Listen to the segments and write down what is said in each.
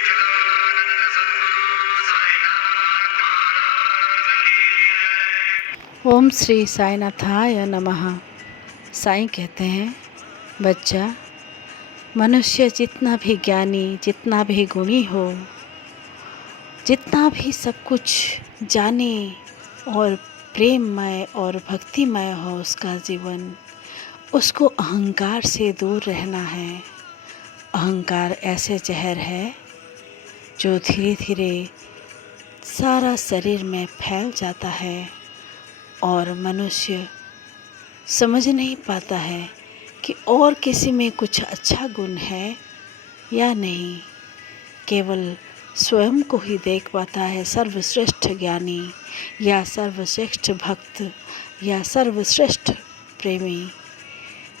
सच्चिदानंद सद्गुरु साईनाथ महाराज की जय। ओम श्री साईनाथाय नमः। साईं कहते हैं, बच्चा, मनुष्य जितना भी ज्ञानी, जितना भी गुणी हो, जितना भी सब कुछ जाने और प्रेममय और भक्तिमय हो उसका जीवन, उसको अहंकार से दूर रहना है। अहंकार ऐसे जहर है जो धीरे धीरे सारा शरीर में फैल जाता है और मनुष्य समझ नहीं पाता है कि और किसी में कुछ अच्छा गुण है या नहीं। केवल स्वयं को ही देख पाता है सर्वश्रेष्ठ ज्ञानी या सर्वश्रेष्ठ भक्त या सर्वश्रेष्ठ प्रेमी।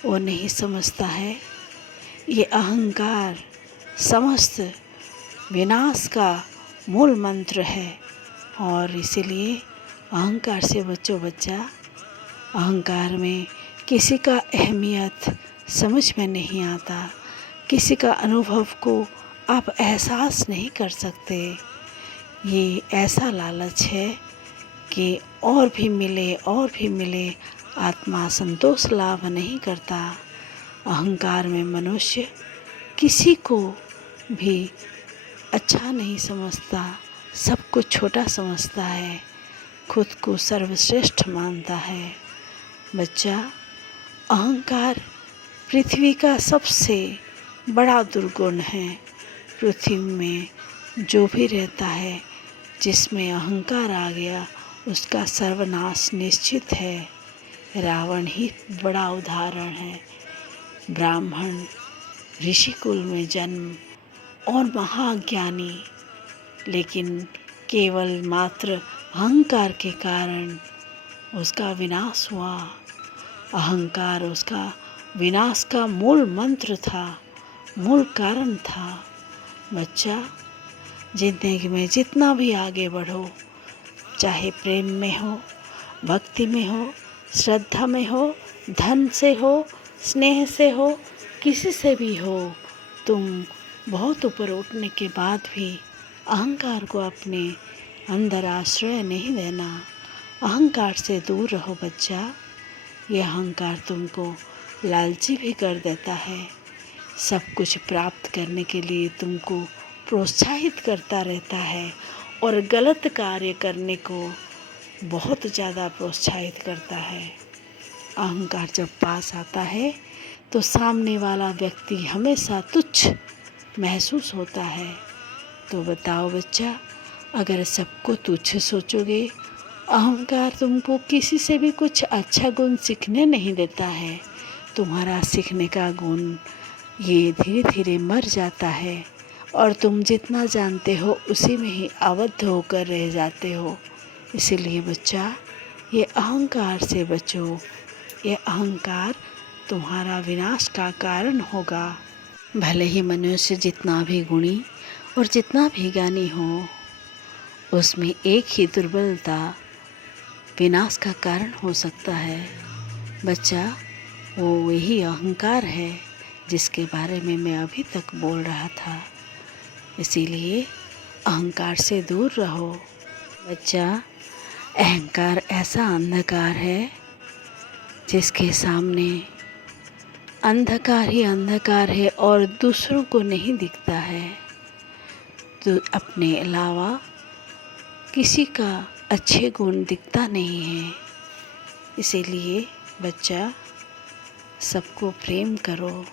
वो नहीं समझता है ये अहंकार समस्त विनाश का मूल मंत्र है। और इसीलिए अहंकार से बचो बच्चा। अहंकार में किसी का अहमियत समझ में नहीं आता, किसी का अनुभव को आप एहसास नहीं कर सकते। ये ऐसा लालच है कि और भी मिले और भी मिले, आत्मा संतोष लाभ नहीं करता। अहंकार में मनुष्य किसी को भी अच्छा नहीं समझता, सबको छोटा समझता है, खुद को सर्वश्रेष्ठ मानता है। बच्चा, अहंकार पृथ्वी का सबसे बड़ा दुर्गुण है। पृथ्वी में जो भी रहता है, जिसमें अहंकार आ गया, उसका सर्वनाश निश्चित है। रावण ही बड़ा उदाहरण है। ब्राह्मण ऋषिकुल में जन्म और महाज्ञानी, लेकिन केवल मात्र अहंकार के कारण उसका विनाश हुआ। अहंकार उसका विनाश का मूल मंत्र था, मूल कारण था। बच्चा, जिंदगी में जितना भी आगे बढ़ो, चाहे प्रेम में हो, भक्ति में हो, श्रद्धा में हो, धन से हो, स्नेह से हो, किसी से भी हो, तुम बहुत ऊपर उठने के बाद भी अहंकार को अपने अंदर आश्रय नहीं देना। अहंकार से दूर रहो बच्चा। यह अहंकार तुमको लालची भी कर देता है। सब कुछ प्राप्त करने के लिए तुमको प्रोत्साहित करता रहता है और गलत कार्य करने को बहुत ज़्यादा प्रोत्साहित करता है। अहंकार जब पास आता है तो सामने वाला व्यक्ति हमेशा तुच्छ महसूस होता है। तो बताओ बच्चा, अगर सबको तुच्छ सोचोगे, अहंकार तुमको किसी से भी कुछ अच्छा गुण सीखने नहीं देता है। तुम्हारा सीखने का गुण ये धीरे धीरे मर जाता है और तुम जितना जानते हो उसी में ही आबद्ध होकर रह जाते हो। इसीलिए बच्चा, ये अहंकार से बचो। ये अहंकार तुम्हारा विनाश का कारण होगा। भले ही मनुष्य जितना भी गुणी और जितना भी ज्ञानी हो, उसमें एक ही दुर्बलता विनाश का कारण हो सकता है। बच्चा, वो वही अहंकार है जिसके बारे में मैं अभी तक बोल रहा था। इसीलिए अहंकार से दूर रहो। बच्चा, अहंकार ऐसा अंधकार है जिसके सामने अंधकार ही अंधकार है और दूसरों को नहीं दिखता है। तो अपने अलावा किसी का अच्छे गुण दिखता नहीं है। इसीलिए बच्चा, सबको प्रेम करो,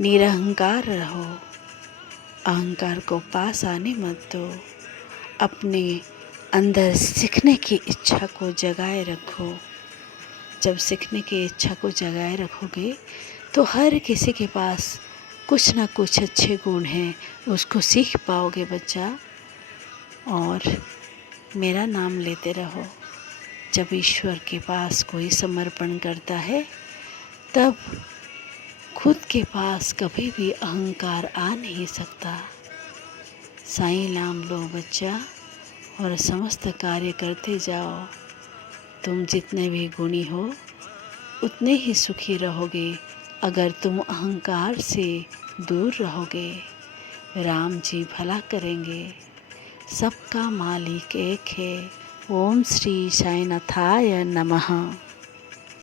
निरहंकार रहो, अहंकार को पास आने मत दो। अपने अंदर सीखने की इच्छा को जगाए रखो। जब सीखने की इच्छा को जगाए रखोगे तो हर किसी के पास कुछ ना कुछ अच्छे गुण हैं, उसको सीख पाओगे बच्चा। और मेरा नाम लेते रहो। जब ईश्वर के पास कोई समर्पण करता है, तब खुद के पास कभी भी अहंकार आ नहीं सकता। साईं नाम लो बच्चा और समस्त कार्य करते जाओ। तुम जितने भी गुणी हो उतने ही सुखी रहोगे अगर तुम अहंकार से दूर रहोगे। राम जी भला करेंगे, सबका मालिक एक है। ओम श्री साईनाथाय नमः।